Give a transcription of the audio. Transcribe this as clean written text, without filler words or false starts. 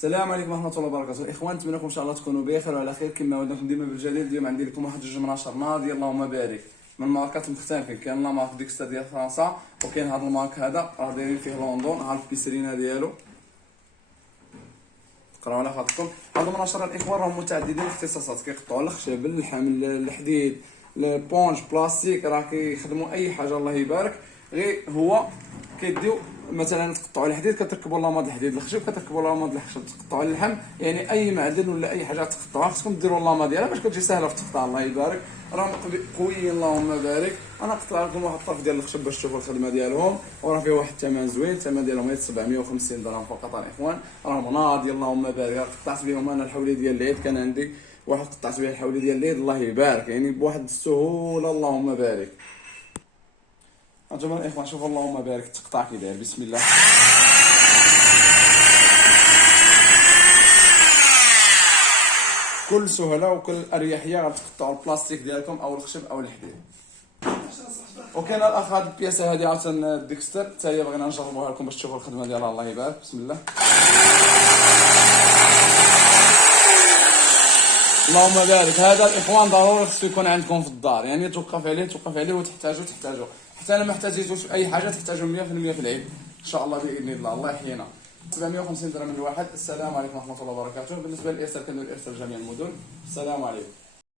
السلام عليكم ورحمه الله وبركاته. الاخوان نتمنى لكم ان شاء الله تكونوا بخير وعلى خير. كما ودناكم ديما بالجديد، اليوم عندي لكم واحد جوج مناشر ناضيه اللهم بارك من ماركات مختلفين. كاين لا مارك ديكستا ديال فرنسا، وكاين هذا المارك هذا راه دايرين فيه لندن، ها البيسرينا ديالو قراو على خاطركم. هاد المناشر الاخوان راهم متعددين الاختصاصات، كيقطعوا الخشب، اللحم، الحديد، البونج، بلاستيك، راه كيخدموا اي حاجه الله يبارك. غير هو كيديو مثلا تقطعوا الحديد كتركبوا لاماد الحديد، الخشب كتركبوا لاماد الخشب، تقطعوا اللحم يعني اي معدن ولا اي حاجه تقطعوها خصكم ديروا لاماد ديالها باش كتجي سهله في التقطاع الله يبارك. راهم قويين اللهم بارك. انا قطع لكم واحد الطرف ديال الخشب باش تشوفوا الخدمه ديالهم، وراه فيه واحد الثمن زوين، الثمن ديالهم غير 750 درهم فقط الاخوان. راهم ناضي اللهم بارك. قطعت بهم انا الحولي ديال العيد، كان عندي واحد قطعت به الحولي ديال العيد الله يبارك، يعني بواحد السهوله اللهم بارك. انتم الاخوان شوفوا اللهم بارك التقطاع كي داير، بسم الله. كل سهوله وكل اريحيه غتقطعوا البلاستيك ديالكم او الخشب او الحديد. وكاين الاخ هاد البياسه هادي عاوتاني ديكستر حتى هي بغينا نجربوها لكم باش تشوفوا الخدمه ديالها الله يبارك، بسم الله. اللهم بارك. هذا الاخوان ضروري خصو يكون عندكم في الدار، يعني توقف عليه وتحتاجوا حتى انا ما احتاجيتوش في اي حاجه، تحتاجوا 100% في العيد ان شاء الله باذن الله. الله يحيينا. 750 درهم الواحد. السلام عليكم ورحمه الله وبركاته. بالنسبه للارسال كندير ارسال جميع المدن. السلام عليكم.